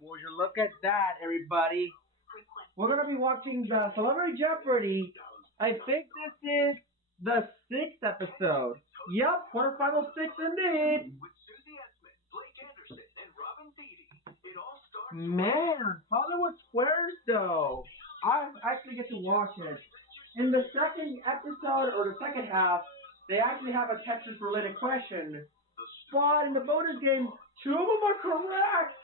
Would you look at that, everybody? We're gonna be watching the Celebrity Jeopardy. I think this is the sixth episode. Yep, quarterfinal six indeed. With Susie Essman, Blake Anderson, and Robin Thede. It all starts. Man, Hollywood Squares though. I actually get to watch it. In the second episode or the second half, they actually have a Tetris related question. But in the bonus game, two of them are correct.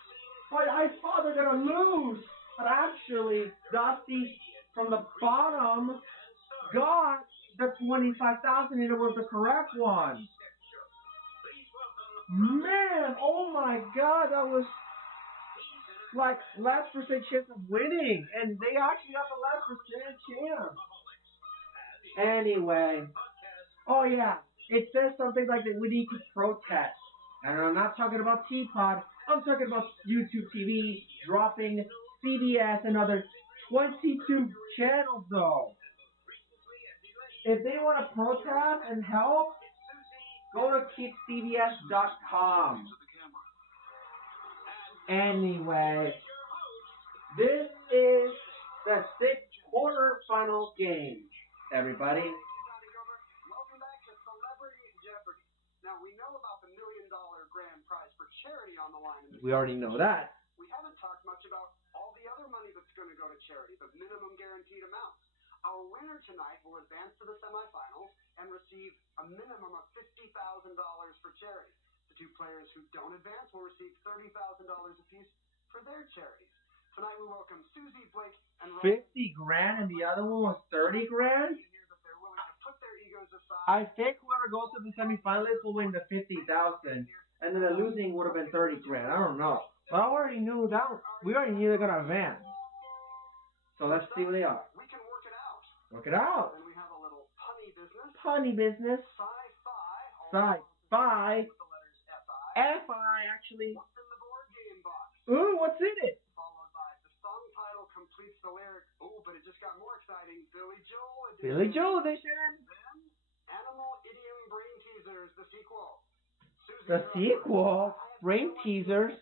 But I thought they're gonna lose. But actually, Dusty from the bottom got the 25,000 and it was the correct one. Man, oh my God, that was like last percent chance of winning, and they actually got the last percent chance. Anyway, oh yeah, it says something like that we need to protest. And I'm not talking about Teapot, I'm talking about YouTube TV dropping CBS and other 22 channels though. If they want to protest and help, go to keepcbs.com. Anyway, this is the sixth quarterfinal game, everybody. Welcome back to Celebrity Jeopardy. Now, we know about the $1 million grand prize for charity on the line. We already know that. We haven't talked much about all the other money that's going to go to charity, the minimum guaranteed amounts. Our winner tonight will advance to the semifinals and receive a minimum of $50,000 for charity. The two players who don't advance will receive $30,000 apiece for their charities. Tonight we welcome Susie, Blake, and Robin. 50 grand and the other one was 30 grand? I think whoever goes to the semifinalists will win the 50,000 and then the losing would have been 30 grand. I don't know. But I already knew that. We already knew they're going to advance. So let's see what they are. We can work it out. Work it out. Then we have a little punny business. Punny business. Sci-fi. Sci-fi. F-I, actually. What's in the board game box? Ooh, what's in it? Followed by the song title completes the lyric. Ooh, but it just got more exciting. Billy Joel edition. Billy Joel edition. Then, Animal Idiom Brain Teasers, the sequel. Susie, the sequel? Brain Teasers?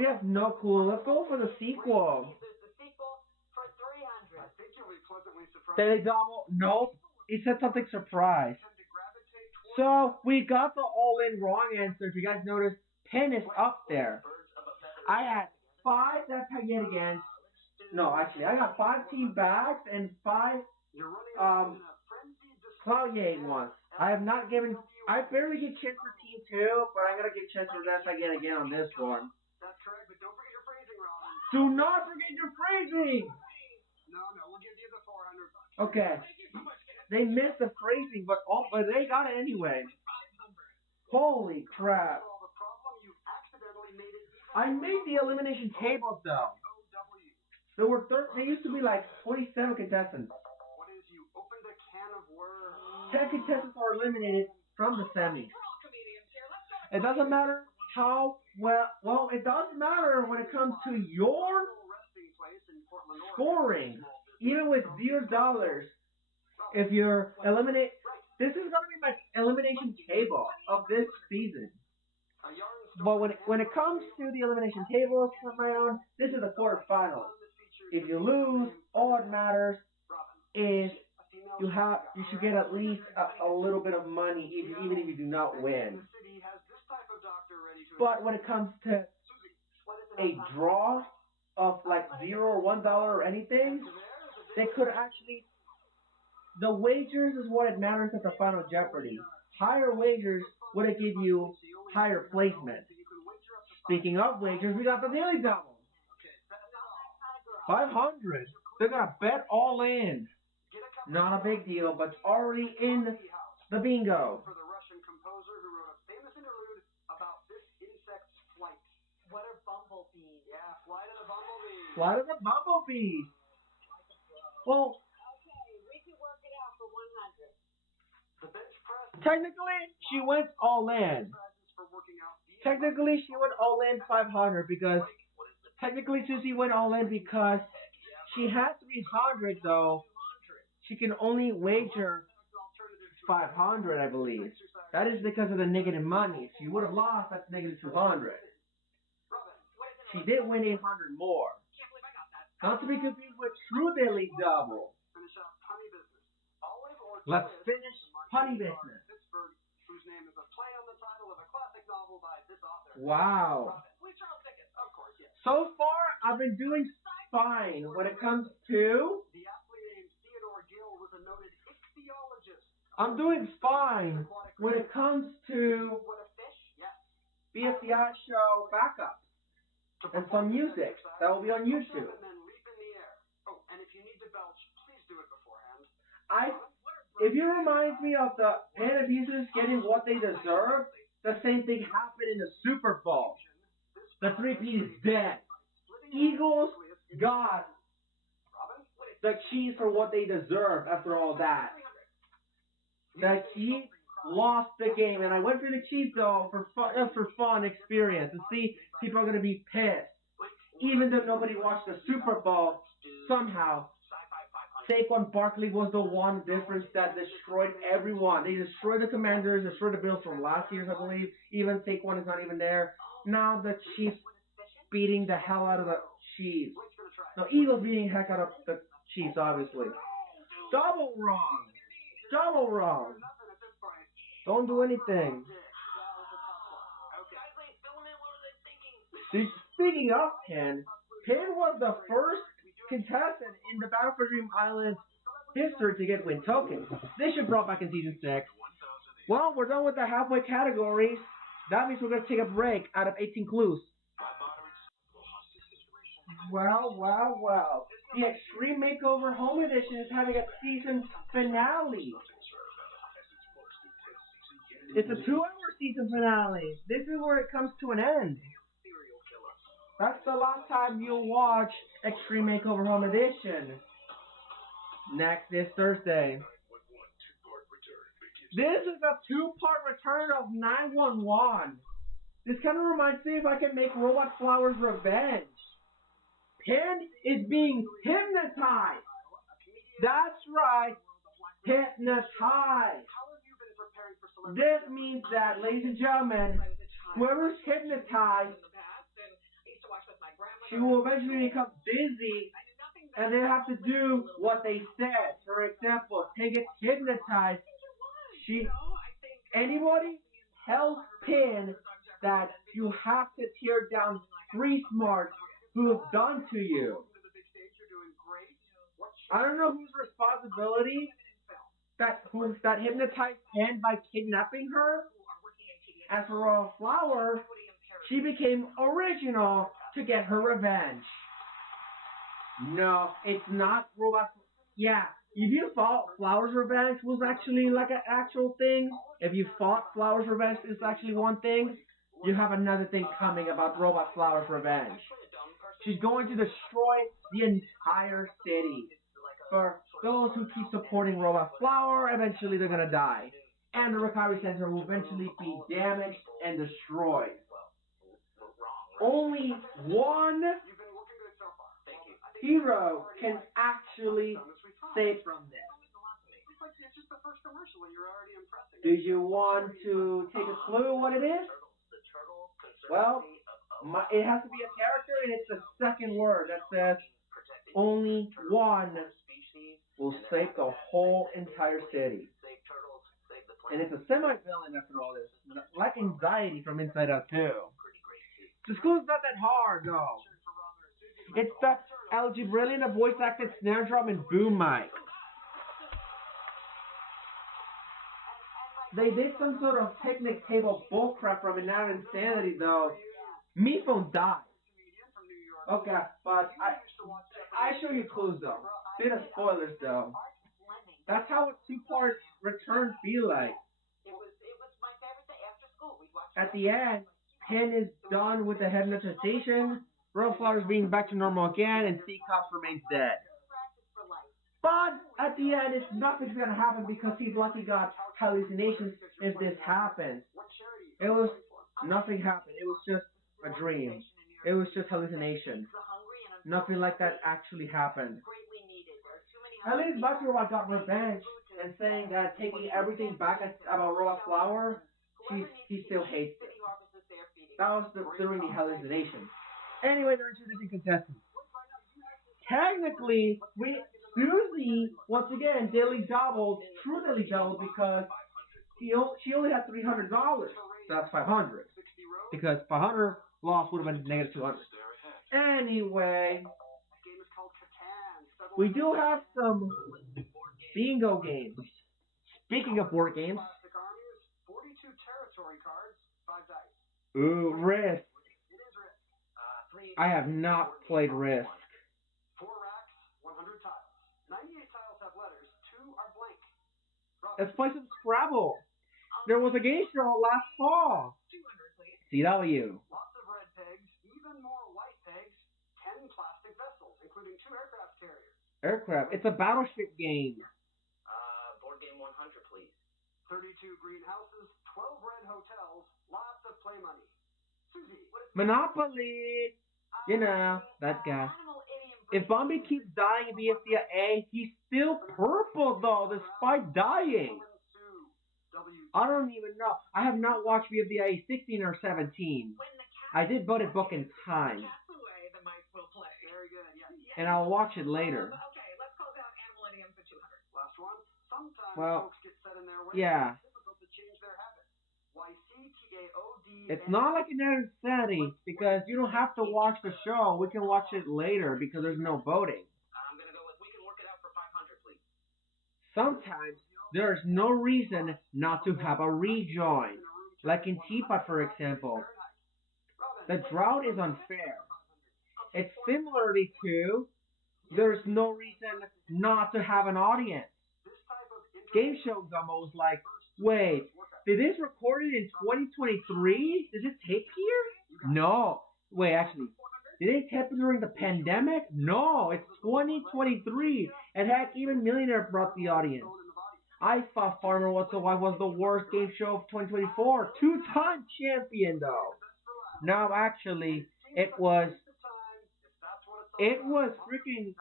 We have no clue. Let's go for the sequel. The sequel for 300. I think you'll be pleasantly surprised. Daily Double? Nope. It said something surprise. So, we got the all-in wrong answer. If you guys notice, 10 is up there. I had 5 that I get against. No, actually, I got 5 team bags and 5 Cloutier ones. I have not given... I barely get chance for team 2, but I'm going to get chance for that if I get again on this one. That's correct, but don't forget your phrasing, Robin. Do not forget your phrasing! No, we'll give you the $400. Okay. They missed the phrasing, but they got it anyway. Holy crap. I made the elimination table though. There used to be like 27 contestants. What is you opened a can of worms? 10 contestants are eliminated from the semis. It doesn't matter how well it does matter when it comes to your scoring, even with $0. If you're eliminated, this is going to be my elimination table of this season. But when it comes to the elimination tables from my own, this is the quarterfinals. If you lose, all that matters is you should get at least a little bit of money, even if you do not win. But when it comes to a draw of like $0 or $1 or anything, they could actually. The wagers is what it matters at the final Jeopardy. Higher wagers would give you higher placement. Speaking of wagers, we got the Daily Double. 500. They're gonna bet all in. Not a big deal, but it's already in the bingo. For the Russian composer who wrote a famous interlude about this insect's flight. What are bumblebees? Yeah, Flight of the Bumblebees. Flight of the Bumblebees. Well. We can work it out for 100. The bench press. Technically, she went all in. Technically, she went all in 500 because technically Susie went all in because she has 300 though. She can only wager 500, I believe. That is because of the negative money. If she would have lost, that's negative 200. She did win 800 more. Not to be confused with True Daily Double. Finish up punny business. Olive or Let's twist finish from punny Margaret Cho business. in Pittsburgh, whose name is a play on the title of a classic novel by this author. Wow. Robin. With Charles Dickens, of course, yes. So far, I've been doing fine when it comes to... The aptly named Theodore Gill was a noted ichthyologist. I'm doing fine when it comes to What a fish? Yes. BFDI show backup and some music that will be on YouTube. And then leap in the air. Oh, and if you need to belch, please do it beforehand. If you remind me of the Pan abusers getting what they deserve, the same thing happened in the Super Bowl. The three-peat is dead. Eagles got the Chiefs for what they deserve after all that. The Chiefs lost the game, and I went for the Chiefs though for fun experience. And see, people are gonna be pissed, even though nobody watched the Super Bowl. Somehow, Saquon Barkley was the one difference that destroyed everyone. They destroyed the Commanders, destroyed the Bills from last year, I believe. Even Saquon is not even there. Now the Chiefs beating the hell out of the Chiefs. No, Eagles beating the heck out of the Chiefs, obviously. Double wrong. Double wrong. Don't do anything. Speaking of Penn was the first contestant in the Battle for Dream Island history to get win tokens. They should brought back in season 6. Well, we're done with the halfway categories. That means we're going to take a break out of 18 clues. Well. The Extreme Makeover Home Edition is having a season finale. It's a 2-hour season finale. This is where it comes to an end. That's the last time you'll watch Extreme Makeover Home Edition. Next this Thursday. This is a 2-part return of 911. This kind of reminds me if I can make Robot Flower's Revenge. Penn is being hypnotized. That's right. Hypnotized. This means that, ladies and gentlemen, whoever's hypnotized, she will eventually become dizzy, and they have to do what they said. For example, if they get hypnotized, anybody tells Penn that you have to tear down 3 smarts who have done to you. I don't know whose responsibility that hypnotized Penn by kidnapping her. As for Royal Flower, she became original to get her revenge. No, it's not Robot. Yeah, if you thought Flower's Revenge was actually like an actual thing, if you thought Flower's Revenge is actually one thing, you have another thing coming about Robot Flower's Revenge. She's going to destroy the entire city. For those who keep supporting Robot Flower, eventually they're gonna die. And the recovery center will eventually be damaged and destroyed. Only one hero can actually save from this. Do you want to take a clue what it is? Well, it has to be a character, and it's the second word that says only one will save the whole entire city. And it's a semi-villain after all this, like Anxiety from Inside Out 2. The clue's not that hard, though. It's the LG Brilliant, a voice-acted snare drum and boom mic. They did some sort of picnic table bullcrap from Anatomy Insanity, though. Mephone died. Okay, but I show you clues, though. Bit of spoilers, though. That's how a 2-part return feel like. At the end, Penn is done with the hypnotization, Royal Flower's being back to normal again, and Seacox remains dead. But at the end, nothing's gonna happen because he's lucky got hallucinations if this happens. Nothing happened. It was just a dream. It was just hallucination. Nothing like that actually happened. At least Bucky Robot got revenge and saying that taking everything back about Robot Flower, he still hates it. That was during the hallucination. Anyway, they're introducing contestants. Technically, Susie, once again, daily doubled, true daily doubled, because she only had $300. So that's 500. Because 500 loss would have been negative 200. Anyway, we do have some bingo games. Speaking of board games. 42 territory cards, 5 dice. Ooh, Risk. It is Risk. I have not played Risk. 4 racks, 100 tiles. 98 tiles have letters, 2 are blank. Let's play some Scrabble. There was a game show last fall. 200, please. CW. Lots of red pegs, even more white pegs, 10 plastic vessels, including 2 aircraft carriers. Aircraft. It's a battleship game. Board game 100, please. 32 greenhouses, 12 red hotels, lots of play money. Susie, what is Monopoly. You know, that guy. Animal idiom. If Bombi keeps dying via A, he's still purple though, despite dying. I don't even know. I have not watched VFDIA 16 or 17. I did voted book in time. Away, the mice will play. Very good, yes. And I'll watch it later. Okay, let's close out animal idioms at 200. Last one. Sometimes Well, folks get set in their ways. yeah. It's difficult to change their habits. YCTAOD. It's not like an insanity because you don't have to watch the show. We can watch it later because there's no voting. I'm gonna go with we can work it out for 500, please. Sometimes there's no reason not to have a rejoin. Like in Teapot, for example. The drought is unfair. It's similarly to there's no reason not to have an audience. Game shows almost like, wait, did this recorded in 2023? Does it tape here? No. Wait, actually, did it tape during the pandemic? No, it's 2023. And heck, even Millionaire brought the audience. I thought Farmer What's So Why was the worst game show of 2024. 2-time champion, though. No, actually, it was freaking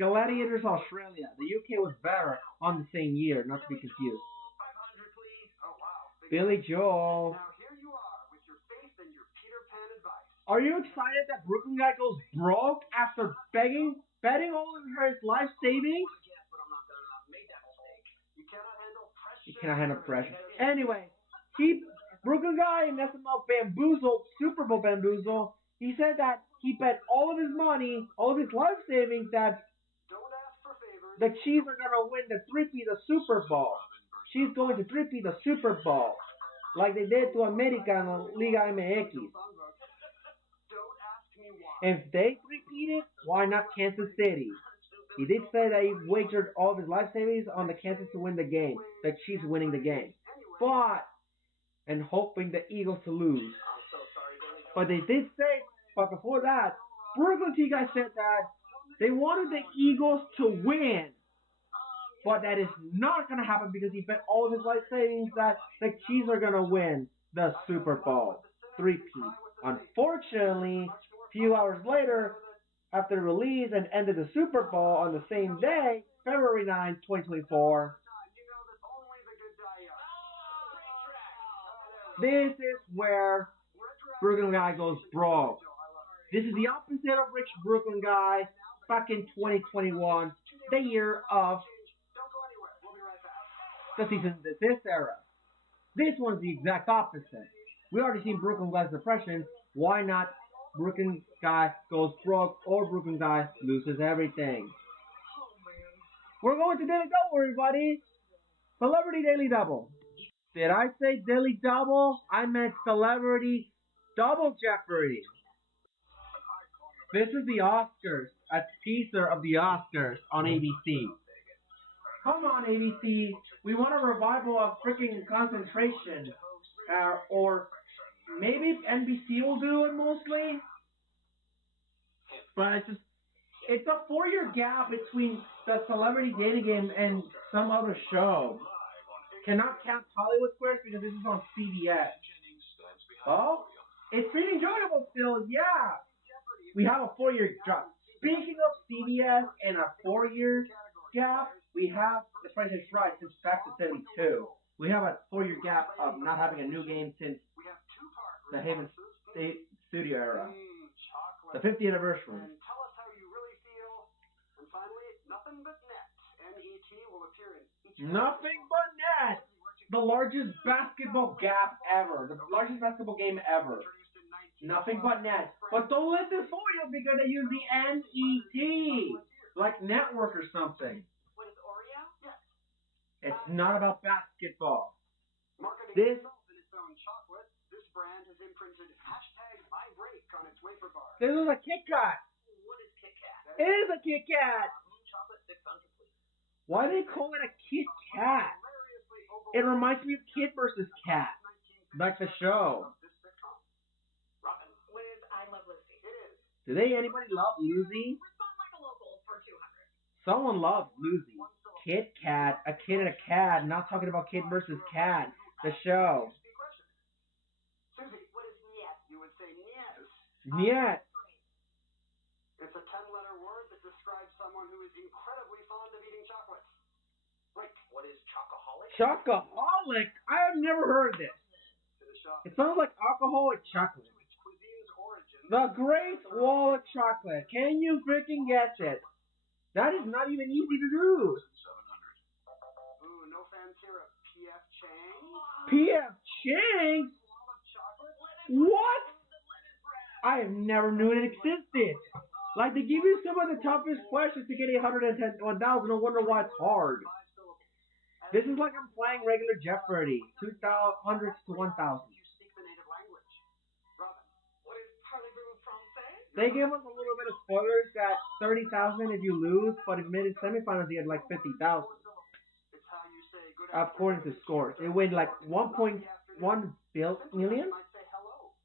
Gladiators Australia. The UK was better on the same year, not to be confused. 500, please. Oh, wow. Billy Joel. Now here you are with your faith and your Peter Pan advice. Are you excited that Brooklyn guy goes broke after betting all of his life savings? Yes, but I'm not gonna make that mistake. You cannot handle pressure. You cannot handle pressure. Anyway, Brooklyn guy in SML Bamboozled, Super Bowl Bamboozle, he said that he bet all of his money, all of his life savings, that Don't ask for favors. the Chiefs are going to win the Super Bowl. She's going to the Super Bowl. Like they did to America in the Liga MX. Don't ask me why. If they repeat it, why not Kansas City? He did say that he wagered all of his life savings on the Kansas to win the game. The Chiefs winning the game. And hoping the Eagles to lose. I'm so sorry, Billy. But they did say, but before that, Brooklyn T guy said that they wanted the Eagles to win. But that is not going to happen because he bet all of his life savings that the Chiefs are going to win the Super Bowl. 3-peat. Unfortunately, a few hours later, after the release and ended the Super Bowl on the same day, February 9, 2024, this is where Brooklyn guy goes broke. This is the opposite of rich Brooklyn guy back in 2021, the year of the season this era. This one's the exact opposite. We already seen Brooklyn guy's depression. Why not Brooklyn guy goes broke or Brooklyn guy loses everything? We're going to Daily Double, everybody. Celebrity Daily Double. Did I say Daily Double? I meant Celebrity Double Jeopardy. This is the Oscars, a teaser of the Oscars on ABC. Come on, ABC. We want a revival of freaking Concentration. Or maybe NBC will do it mostly. But it's a 4-year gap between the Celebrity Dating Game and some other show. Cannot count Hollywood Squares because this is on CBS. Oh, it's pretty enjoyable still, yeah. We have a 4-year gap. Speaking of CBS and a 4-year gap, we have The Price is Right since back to 72. We have a 4-year gap of not having a new game since the Haven State Studio era. The 50th anniversary. And tell us how you really feel. And finally, nothing but net. N-E-T will appear in each. Nothing but net. The largest basketball gap ever. The largest basketball game ever. Nothing but net. But don't let this fool you because they use the N-E-T. Like network or something. What is Oreo? Yes. It's not about basketball. Marketing This itself in its own chocolate, this brand has imprinted #MyBreak on its wafer bar. This is a Kit Kat. What is Kit Kat? It is a Kit Kat. Chocolate 600, please. Why do they call it a Kit Kat? It reminds me of Kid versus Cat. Like the show. Robin. What is I Love Lucy? It is. Do anybody love Lucy? Respond like a local for 200. Someone loves Lucy. Kit Kat, a kid and a cat. Not talking about Kid versus Cat. The show. Susie, what is niet? You would say niet. Niet. It's a 10-letter word that describes someone who is incredibly fond of eating chocolate. Right. What is chocoholic? Chocoholic? I have never heard this. To the shop. It sounds like alcoholic chocolate. Its cuisine's origin. The Great Wall of Chocolate. Can you freaking guess it? That is not even easy to do. Ooh, no fans here of P.F. Chang. P.F. Chang's? What? I have never knew it existed. Like, they give you some of the toughest questions to get 1,000 and wonder why it's hard. This is like I'm playing regular Jeopardy. 200s to 1,000. You speak the native language. Robin. What is parlez-vous français? They give us a little bit of spoilers that 30,000 if you lose, but if mid semifinals you get like 50,000. It's how you say good According to scores. They win like 1.1 million? You might say hello.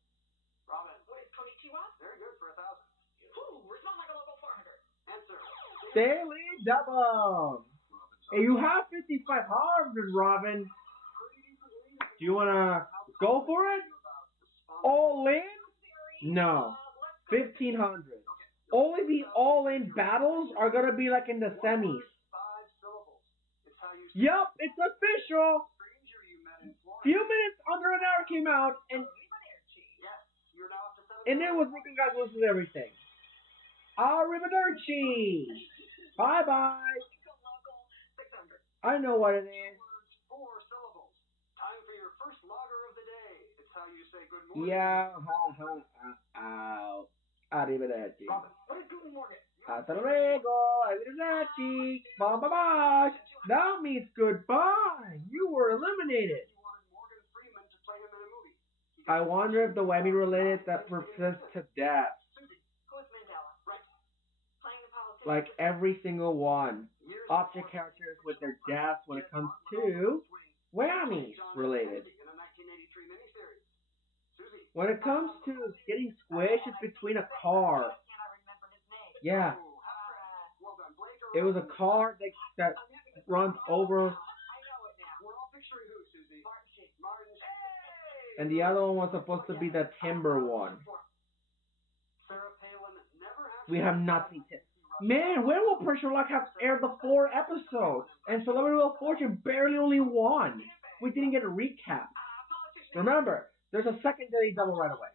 Robin. What is konnichiwa? Very good for 1,000. Ooh, respond like a local 400. Answer. Daily double. Hey, you have 5,500, Robin. Do you want to go for it? All in? No. 1,500. Only the all-in battles are going to be like in the semis. 5 syllables. It's how you say Yup, it's official. stranger you met in Florida. Few minutes under an hour came out, and Yes, you're now up to 7. it was looking guys listen to everything. Arrivederci. Bye-bye. I know what it is. 4 syllables. Time for your first lager of the day. It's how you say good morning. Yeah, Arrivederci. Robin. What is Guten Morgen? Hasta luego. Arrivederci. Bye-bye. That means goodbye. You were eliminated. You wanted Morgan Freeman to play him in a movie. I wonder if the whammy related that represents to death. Susie. Who is Mandela? Right. Playing the politician. Like every single one. Object characters with their deaths when it comes to whammies related. In a 1983 miniseries. Susie. When it comes to getting squished, it's between a car. Can I remember his name? Yeah. Well done, Blake. It was a car that runs over, I know it now. We're all picturing who, Susie? Martin Sheen. Martin. and the other one was supposed to be the timber one. Sarah Palin never actually. We have not seen it. Man, when will Pressure Lock have aired the 4 episodes? And Celebrity Wheel of Fortune barely only one. We didn't get a recap. Remember, there's a secondary double right away.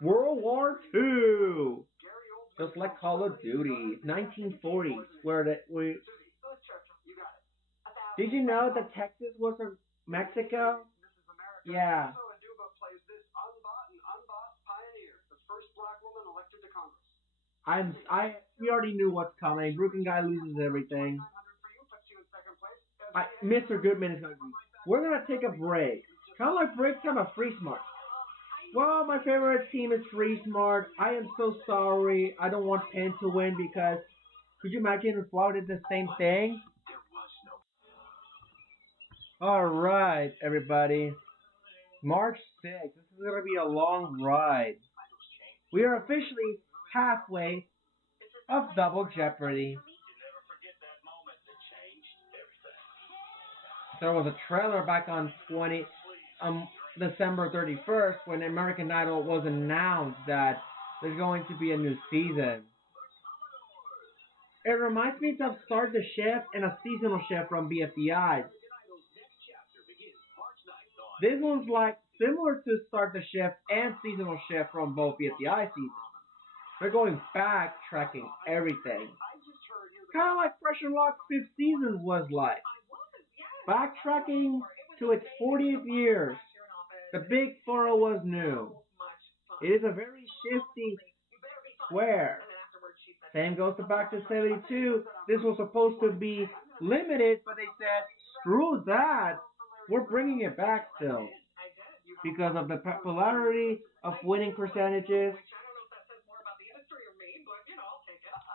World War II. Just like Call of Duty. 1940s. Did you know that Texas was in Mexico? Yeah. We already knew what's coming. Broken Guy loses everything. Mr. Goodman is going to be. We're going to take a break. Kind of like break time of Free Smart. Well, my favorite team is Free Smart. I am so sorry. I don't want Penn to win because could you imagine if Flower did the same thing? Alright, everybody. March 6th. This is going to be a long ride. We are officially halfway of Double Jeopardy. There was a trailer back on December 31st when American Idol was announced that there's going to be a new season. It reminds me of Start the Shift and a seasonal shift from BFDI. This one's like similar to Start the Shift and seasonal shift from both BFDI seasons. They're going backtracking everything. Kind of like Fresh and Lock's 5th season was like. Backtracking to its 40th years. The big photo was new. It is a very shifty square. Same goes to back to 72. This was supposed to be limited, but they said, screw that. We're bringing it back still. Because of the popularity of winning percentages.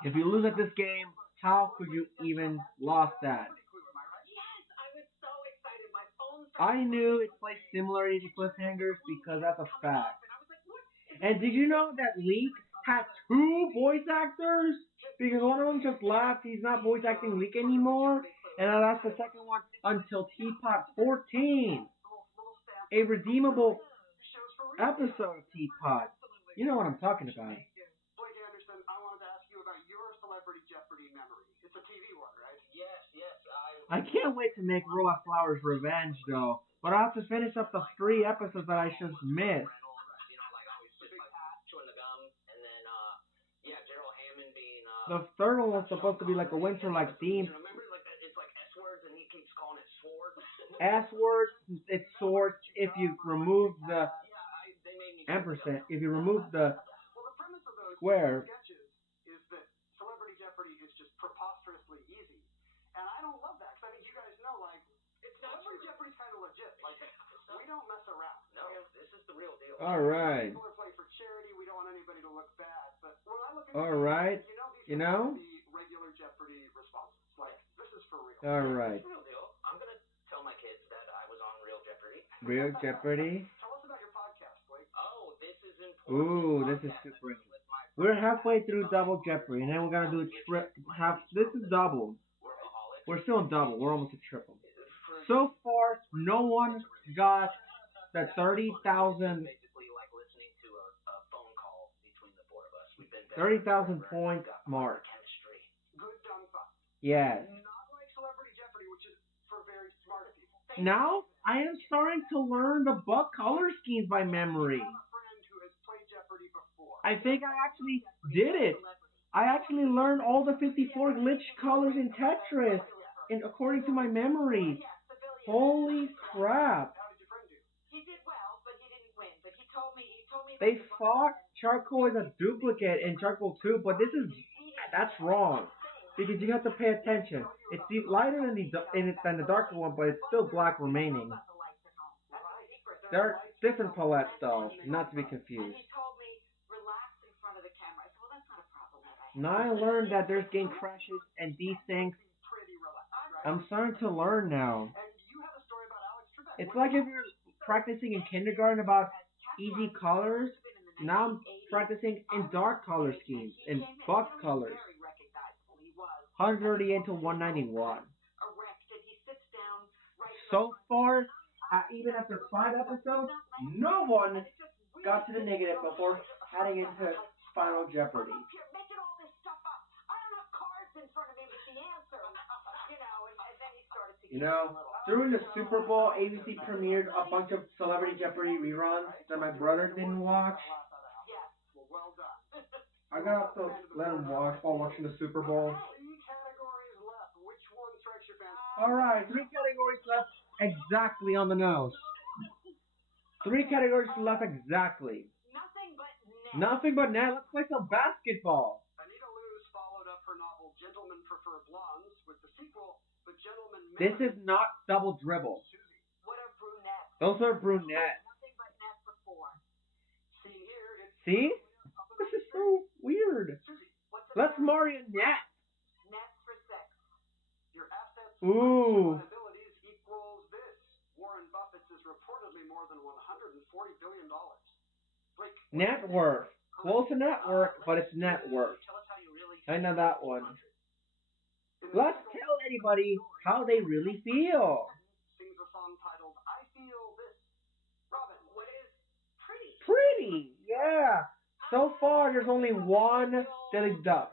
If you lose at this game, how could you even lost that? I knew it plays similarly to cliffhangers because that's a fact. And did you know that Leak had 2 voice actors? Because one of them just left. He's not voice acting Leak anymore. And that's the second one until Teapot 14. A redeemable episode of Teapot. You know what I'm talking about. Blake Anderson, I wanted to ask you about your Celebrity Jeopardy memory. It's a TV one, right? Yes. I can't wait to make Robot Flowers Revenge, though. But I have to finish up the 3 episodes that I just missed. The third one was supposed to be like a winter-like theme. Remember, like it's like S words, and he keeps calling it sword. S words, it's swords. If you remove the ampersand, if you remove the square. Sketches is that Celebrity Jeopardy is just preposterously easy, and I don't love that because I mean you guys know like Celebrity Jeopardy's kind of legit. Like we don't mess around. No, this is the real deal. All right. People are playing for charity. We don't want anybody to look bad, but when I look at all right. You know, these are the regular Jeopardy responses. Like this is for real. All right. It's real deal. I'm gonna tell my kids that I was on Real Jeopardy. Real Jeopardy. Tell us about your podcast, Blake. Oh, this is important. Ooh, this is super interesting. We're halfway through Double Jeopardy, and then we're gonna do a this is double. We're still in double. We're almost at triple. So far, no one got the 30,000. Basically, like listening to a phone call between the 4 of us. We've been 30,000 point mark. Chemistry. Good done fun. Yes. Not like Celebrity Jeopardy, which is for very smart people. Now I am starting to learn the buck color schemes by memory. I have a friend who has played Jeopardy before. I think I actually did it. I actually learned all the 54 glitch colors in Tetris, and according to my memory. Holy crap! How did your friend do? He did well, but he didn't win. But he told me They fought Charcoal as a duplicate in Charcoal 2, but that's wrong. Because you have to pay attention. It's lighter than the darker one, but it's still black remaining. They're different palettes though, not to be confused. Now I learned that there's game crashes and these things. I'm starting to learn now. It's like if you're practicing in kindergarten about easy colors. Now I'm practicing in dark color schemes, in buck colors. 138 to 191. So far, even after 5 episodes, no one got to the negative before heading into Final Jeopardy. You know, during the Super Bowl, ABC premiered a bunch of Celebrity Jeopardy reruns that my brother didn't watch. I got to let him watch while watching the Super Bowl. Alright, 3 categories left exactly on the nose. 3 categories left exactly. Nothing but net. Let's play some basketball. Anita Loos followed up her novel Gentlemen Prefer Blondes with the sequel, The Gentleman Man. This is not double dribble. Susie. What are brunettes? Those are brunettes. Nothing but net for 4. See here, it's See? This is so weird. Susie. Let's marionette. Nets for 6. Your assets Ooh. liabilities equals this. Warren Buffett's is reportedly more than $140 billion. Blake, Net worth. Close to net worth, but it's net worth. Tell us how you really I know that one. Let's tell anybody how they really feel. Sings a song titled I Feel This. Robin, What is pretty? Pretty, yeah. So far, there's only one Dilly Duck.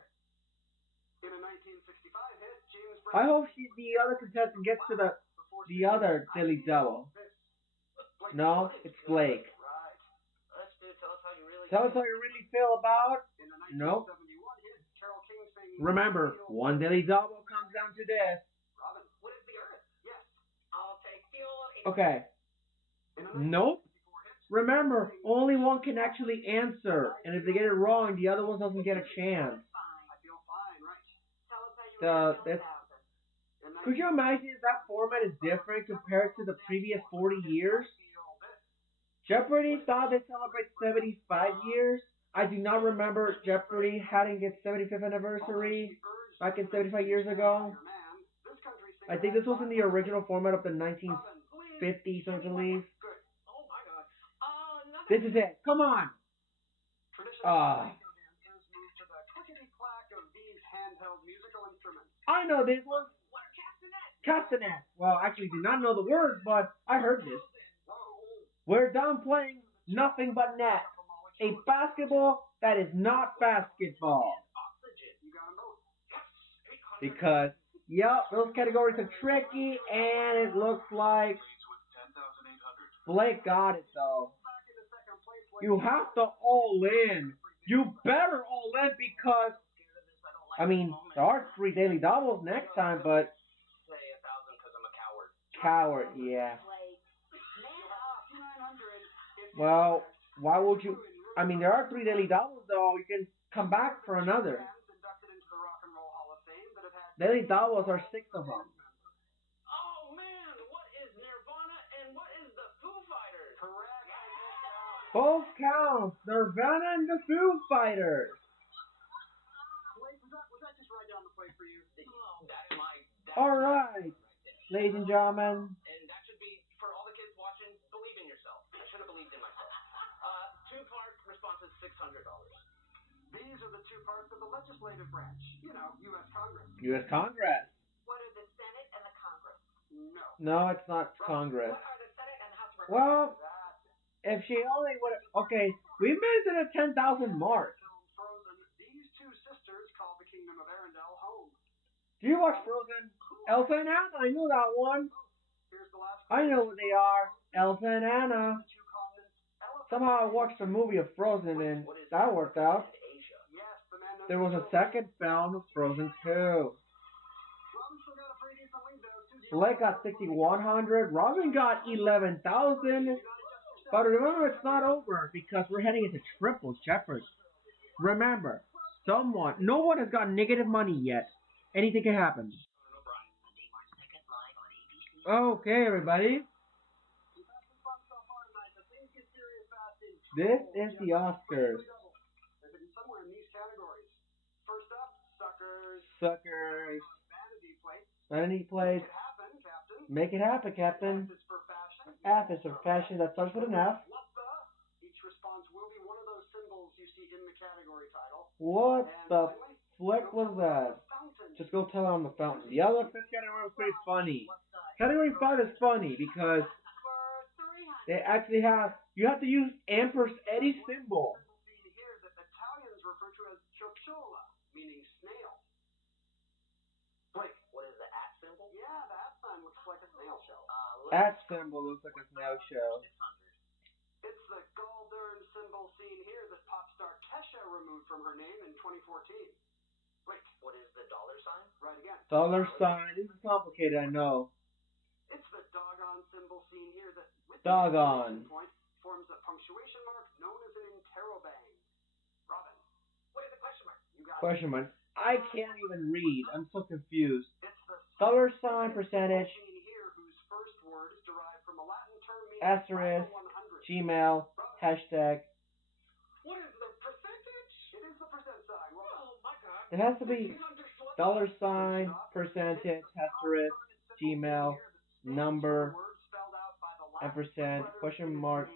in a 1965 hit, James Brown. I hope the other contestant gets to the other Dilly Devil. No, it's Blake. Right. Let's do. Tell us how you really. Tell us how you really feel about Nope. 1971 hit Carole King's famous Remember, one daily double comes down to this. Robin. What is the Earth? Yes. I'll take fuel. Okay. In a Nope. 1964 hit, Remember, only one can actually answer, and if they get it wrong, the other one doesn't get a chance. Fine. I feel fine, right? Tell us how you The- were that's- Could you imagine if that format is different compared to the previous 40 years? Jeopardy thought they celebrate 75 years. I do not remember Jeopardy having its 75th anniversary back in 75 years ago. I think this was in the original format of the 1950s, I believe. Oh my God. Nothing. This is it. Come on. I know this one. What are castanets? Castanets. Well, I actually do not know the words, but I heard this. We're done playing nothing but net. A basketball that is not basketball. Because, yep, those categories are tricky, and it looks like Blake got it, though. You have to all in. You better all in because, I mean, there are 3 daily doubles next time, but... Say 1,000 because I'm a coward. Coward, yeah. Well, why would you... I mean, there are 3 daily doubles, though. You can come back for another. Daily doubles are 6 of them. Oh man, what is Nirvana and what is the Foo Fighters? Correct. Both counts. Nirvana and the Foo Fighters. Blake, was that just right down the plate for you? That's my... All right, ladies and gentlemen. And that should be, for all the kids watching, believe in yourself. I should have believed in myself. 2-part response is $600. These are the 2 parts of the legislative branch. You know, U.S. Congress. U.S. Congress. What are the Senate and the Congress? No. No, it's not Congress. What are the Senate and the House of Well, That's it. if she only would... Okay, we made it a 10,000 mark. Film Frozen. These 2 sisters call the Kingdom of Arendelle home. Do you watch Frozen? Elsa and Anna, I knew that one. Here's the last I know what they are. Elsa and Anna. The 2 continents. Elephant. Somehow I watched the movie of Frozen and that worked out. Asia. Yes, the man knows There was a the second film, Frozen 2. Robin still got a pretty decent lead though. Susie Blake got 6,100. Robin got 11,000. But remember, it's not over because we're heading into triple Jeopardy. Remember, no one has got negative money yet. Anything can happen. Okay, everybody. This is the Oscars. Somewhere in these categories. First up, suckers. Suckers. Vanity plate. Vanity plates. Make it happen, Captain. Make it happen, Captain. F is for fashion. F is for fashion. That starts with an F. What the? Each response will be one of those symbols you see in the category title. What And the finally, flick was that? fountain. Just go tell on the fountain. The other 5th category was pretty funny. Category 5 is funny because they actually have, you have to use Eddie's symbol. Seen here that Italians refer to as ciocciola, meaning snail. Blake, What is the at symbol? yeah, the at sign looks like a snail shell. That symbol looks like a snail shell. 600. It's the Galdern symbol seen here that pop star Kesha removed from her name in 2014. Blake, What is the dollar sign? right again. Dollar sign. This is complicated, I know. It's the doggone symbol seen here that, with the Doggone. exclamation point, forms a punctuation mark known as an interrobang. Robin, What is the question mark? you got Question mark. I can't even read. I'm so confused. it. It's the Dollar sign percentage. symbol seen here whose first word is derived from a Latin term meaning Asterisk. 100. Gmail. Hashtag. What is the percentage? It is the percent sign. Well done. Oh my God. It has to be dollar sign, percentage, asterisk, Gmail, number, and percent, question mark,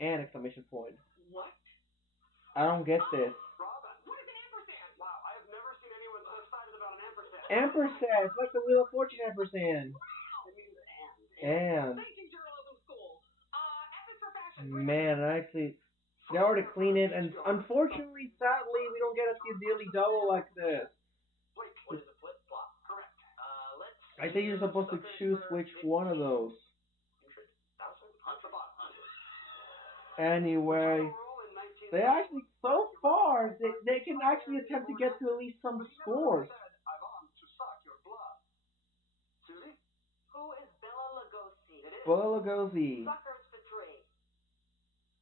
and exclamation point. What? I don't get this. Robin, What is an ampersand? wow, I have never seen anyone so excited about an ampersand. Ampersand. It's like the Wheel of Fortune ampersand. It means And, Thanking journalism school. F is for fashion. man, actually, they already cleaned it, and unfortunately, sadly, we don't get to see a daily double like this. Blake, What is a flip flop? correct. Let's. I think you're supposed to choose which one of those. 100,000? At the bottom. Anyway, Roll in They actually, so far, they can actually attempt to get to at least some scores. Ivan, to suck your blood. Susie? Who is Bella Lugosi? It is. Bella Lugosi. Suckers for three.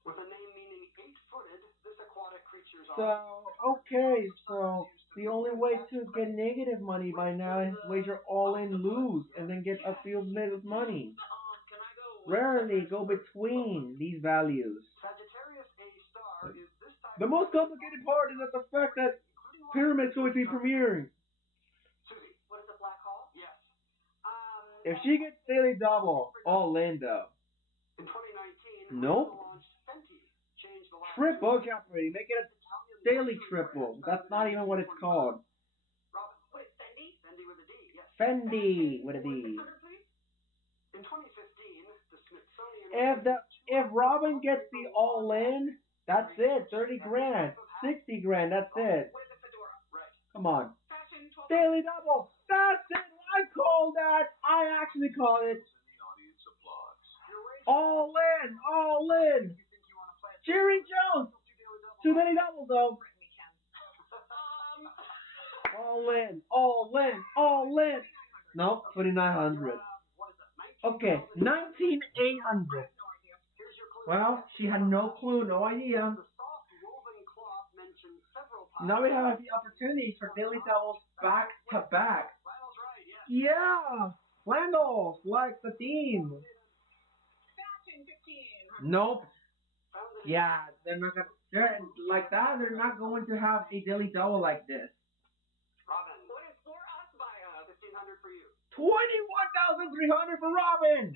With a name meaning eight-footed, this aquatic creature's So the only way to get negative money by now is wager all in, lose, and then get a few bit of money. Can I go? Rarely go between these values. Sagittarius A star is this type The most complicated part is that the fact that Pyramid's going to be premiering. Susie? What is a black hole? Yes. If she gets daily double, all in though. In 2019, Nope. launched Fenty. Changed the last Triple Jeopardy. Make it a daily triple. That's not even what it's called. Robin. What is Fendi? Fendi with a D, yes. Fendi with a D. In 2015, the Smithsonian... If Robin gets the all in, that's it. 30 grand. 60 grand, that's it. What is a fedora? Right. Come on. Fashion 12. Daily double. That's it. I called that. I actually called it. All in. All in. Jerry Jones. Too many doubles though. All in. All in. All in. No, 2,900. Okay, 19,800. Well, she had no clue, no idea. Now we have the opportunity for daily doubles back to back. Yeah, flannels, like the theme. Nope. Yeah, they're not gonna. They're like that. They're not going to have a daily double like this. Robin. What is for us by us? 1,500 for you. 21,300 for Robin.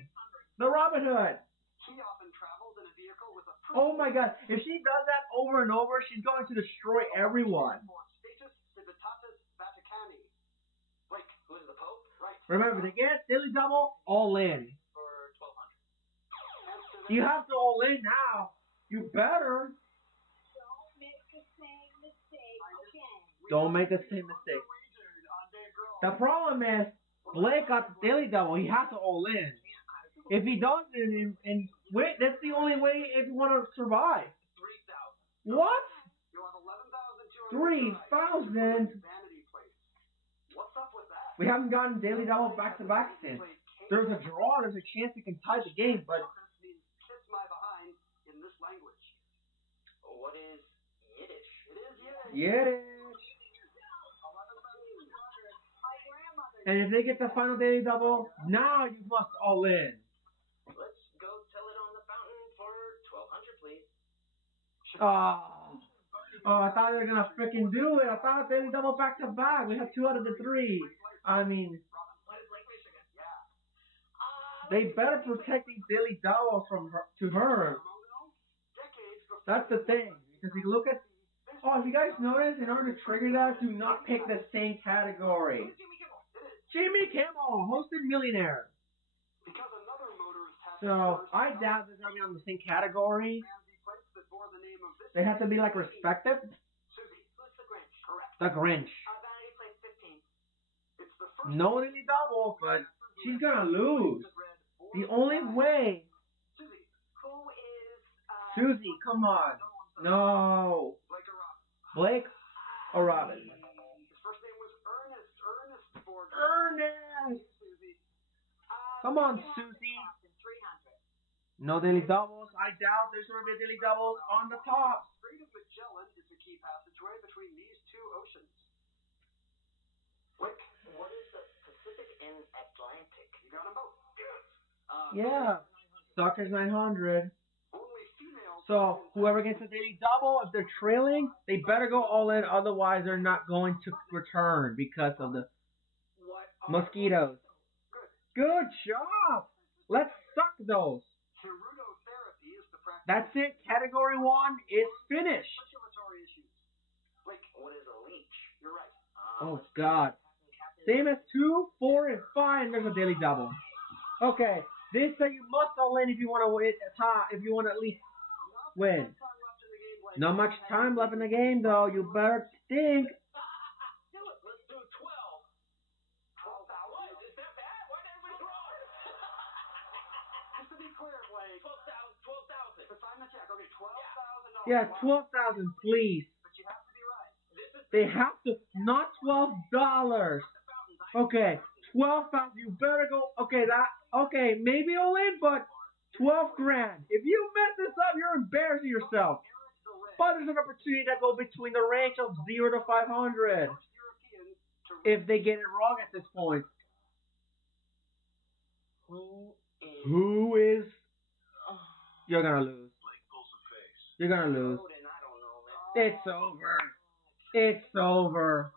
The Robin Hood. She often travels in a vehicle with a... Oh my God! If she does that over and over, she's going to destroy everyone. Status Civitatis Vaticani. Blake, Who is the Pope? right. Remember, to get daily double, all in. For 1,200. You have to all in now. You better. Don't make the same mistake again. Don't make the same mistake. The problem is, Blake got the daily double. He has to all in. If he doesn't, and wait, that's the only way if you want to survive. 3,000. What? You'll have 11,200. 3,000? Vanity place. What's up with that? We haven't gotten daily double back to back since. There's a draw. There's a chance we can tie the game, but This means kiss my behind in this language. What is Yiddish? It is Yiddish. Yiddish. 11,200. And if they get the final daily double, now you must all in. Let's go tell it on the fountain for 1,200, please. Oh, I thought they were gonna freaking do it. I thought daily double back to back. We have 2 out of the 3. I mean, What is Lake Michigan? Yeah. they better protect these daily doubles from her, to her. Decades before That's the thing. Because if you look at, if you guys notice, in order to trigger that, do not pick the same category. Jimmy Kimmel, hosted millionaire. because another motorist has So I doubt they're gonna be on the same category. fancy place that bore the name of this. They have to be like respected. Susie. Who's the Grinch? Correct. The Grinch. Vanity place 15. It's the first No daily double, but she's gonna lose. The only way. Susie. Who is Susie, come on. No. Blake or Robin? Blake or Robin? His first name was Ernest. Ernest Borg. Ernest. Susie. Come on, Susie. 300. No daily doubles. I doubt there's gonna be a daily doubles on the top. Strait of Magellan is the key passageway between these two oceans. Blake. What is the Pacific and Atlantic? You got them both. Yeah. Suckers 900. Only females. So whoever gets a daily double, if they're trailing, they better go all in. Otherwise, they're not going to return because of the What mosquitoes. Good job. Let's suck those. Hirudotherapy is the practice. That's it. Category 1 is finished. Circulatory issues. Blake. What is a leech? You're right. Oh God. Same as 2, 4, and 5. There's a daily double. Okay. This say you must all in if you want to win. If you want to at least win. Not much time left in the game, though. You better think. Do it. Let's do 12. 12,000. What? Is that bad? Why did everybody throw it? Just to be clear, Blake. 12,000. 12,000. To sign the check. Okay, $12,000. Yeah, 12,000, please. But you have to be right. They have to, not $12. Okay, 12,000. You better go. Okay, maybe you'll in, but 12 grand. If you mess this up, you're embarrassing yourself. But there's an opportunity to go between the range of 0 to 500. If they get it wrong at this point. Who is? You're gonna lose. You're gonna lose. It's over. It's over.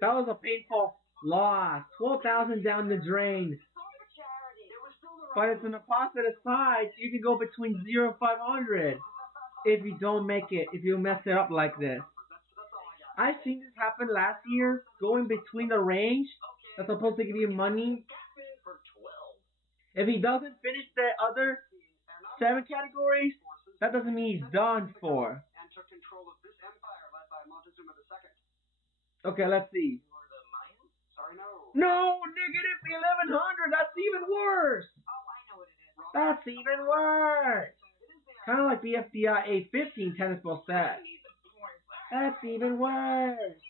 That was a painful loss. 12,000 down the drain. But it's on the positive side. You can go between 0 and 500 if you don't make it. If you mess it up like this. I've seen this happen last year. Going between the range that's supposed to give you money. If he doesn't finish the other 7 categories, that doesn't mean he's done for. Okay, let's see. No, negative 1,100. That's even worse. That's even worse. Kind of like the FBI 815 tennis ball set. That's even worse.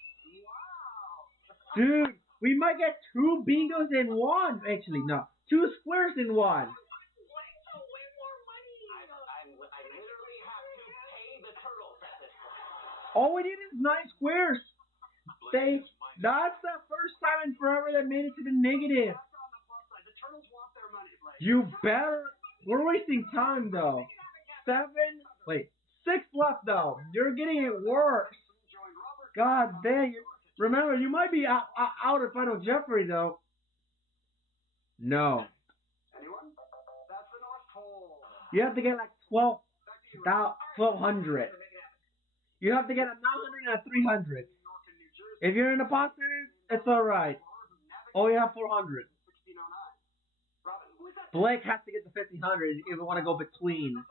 Dude, we might get 2 bingos in one. Actually, no. 2 squares in one. All we need is 9 squares. That's the first time in forever that made it to the negative. You better. We're wasting time though. 6 left though. You're getting it worse. God dang it. Remember, you might be out of Final Jeopardy though. No. You have to get like 1,200. You have to get a 900 and a 300. If you're in the positive, it's alright. Oh, you have 400. Blake has to get the 1,500 if we want to go between.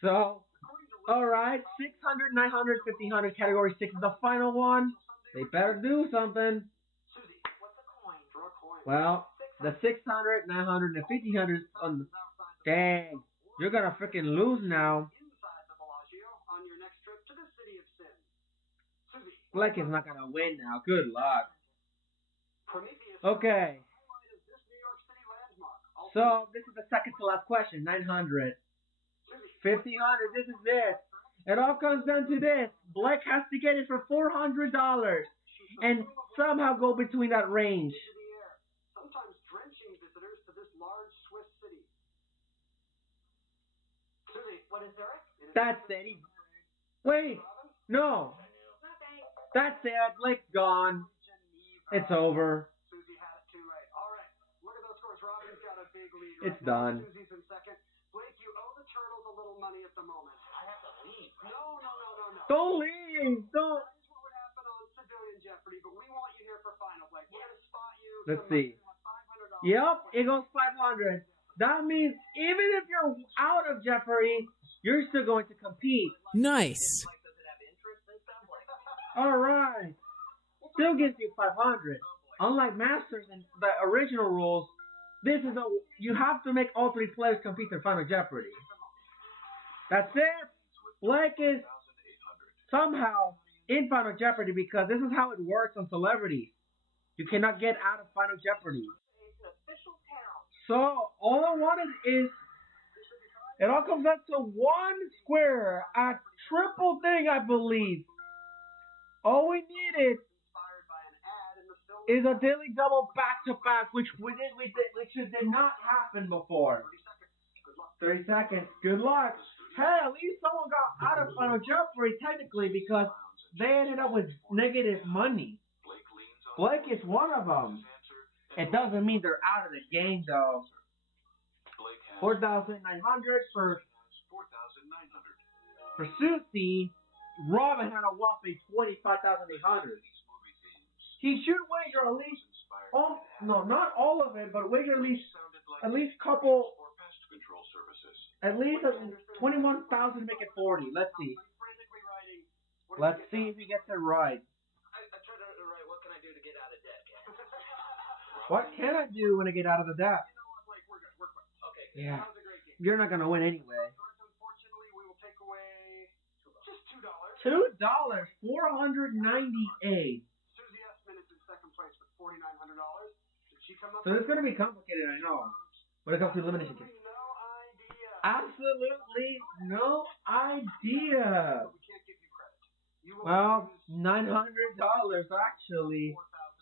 So, alright, 600, 900, 1,500, category 6 is the final one. They better do something. Well, the 600, 900, and 1,500 is on the... Dang, you're gonna freaking lose now. Blake is not gonna win now. Good luck. Okay. So, this is the second to last question. 900. 1,500. This is it. It all comes down to this. Blake has to get it for $400 and somehow go between that range. Sometimes drenching visitors to this large Swiss city. Susie, what is Zurich? That's it. Wait. No. That's it. Blake's gone. It's over. Susie had it too right. All right. Look at those scores. Robin's got a big lead. It's done. Susie's in second. Blake, you owe the Turtles a little money at the moment. I have to leave. No. Don't leave. Don't. That is what would happen on Civilian Jeopardy, but we want you here for final, Blake. We're going to spot you. Let's see. Yep, it goes 500. That means even if you're out of Jeopardy, you're still going to compete. Nice. Alright. Still gives you 500. Unlike Masters and the original rules, you have to make all 3 players compete in Final Jeopardy. That's it. Blake is somehow in Final Jeopardy because this is how it works on Celebrities. You cannot get out of Final Jeopardy. So, all I wanted is, it all comes down to 1 square, a triple thing, I believe. All we needed is a daily double back-to-back, which did not happen before. 30 seconds. Good luck. Hey, at least someone got out of Final Jeopardy, technically, because they ended up with negative money. Blake is one of them. It doesn't mean they're out of the game, though. 4,900 for Susie. Robin had a whopping 25,800. He should wager at least, not all of it, but wager at least couple, at least 21,000 to make it 40. Let's see. Let's see if he gets it right. I tried to write, what can I do to get out of debt? What can I do when I get out of the debt? Okay. Yeah. You're not going to win anyway. $2,498. Susie Essman is in second place with $4,900. Did she come up? So it's going to be complicated, I know, when it comes to elimination table. No idea. Absolutely no idea. We can't give you credit. You will Well, $900 actually.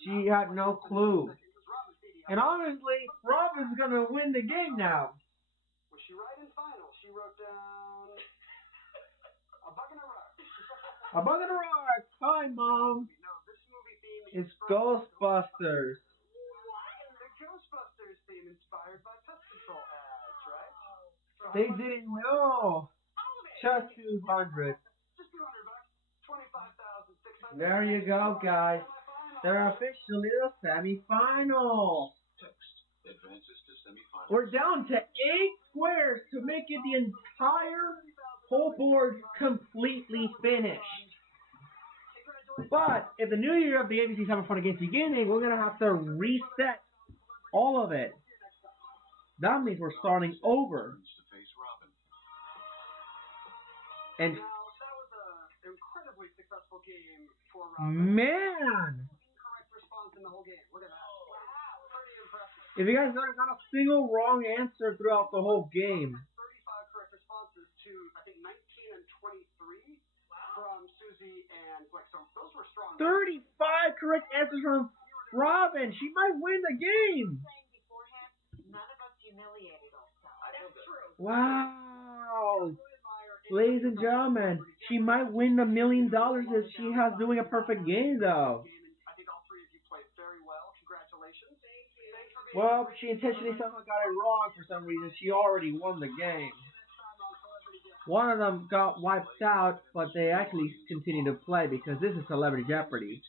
She had no clue. And honestly, Robin's going to win the game now. Was she right in final? She wrote down a bug in a rug. A bug in a rug. Hi, Mom. No, this movie theme It's Ghostbusters. The Ghostbusters theme inspired by pest control ads, right? They didn't know. Just 200. Just $200. $25,600. There you go, guys. They're officially the semifinals. Advances to semifinals. We're down to 8 squares to make it the entire whole board completely finished. But if the new year of the ABC's having fun against beginning, we're going to have to reset all of it. That means we're starting over. And Now, that was an incredibly successful game for Robin. man, Incorrect response in the whole game. Look at that. Wow, pretty impressive. if you guys notice, not a single wrong answer throughout the whole game. 35 correct responses to, I think, 19 and 23 from Susie and Blake. So those were strong. 35 correct answers from Robin. She might win the game. Saying beforehand, none of us humiliated ourselves. That's true. Wow. Ladies and gentlemen, she might win $1 million if she has doing a perfect game, though. I think all three of you played very well. Congratulations. Thank you. Thanks for being Well, she intentionally somehow got it wrong for some reason. She already won the game. One of them got wiped out, but they actually continue to play because this is Celebrity Jeopardy.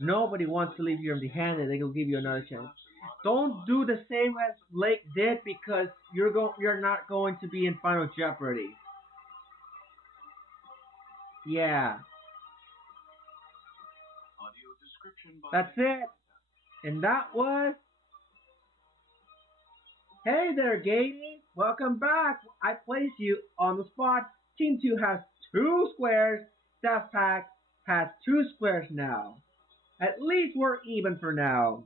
Nobody wants to leave you empty-handed. They will give you another chance. Don't do the same as Blake did because you're not going to be in Final Jeopardy. Yeah. That's it. And that was... Hey there, Gatey. Welcome back. I placed you on the spot. Team 2 has 2 squares. Staff Pack has 2 squares now. At least we're even for now.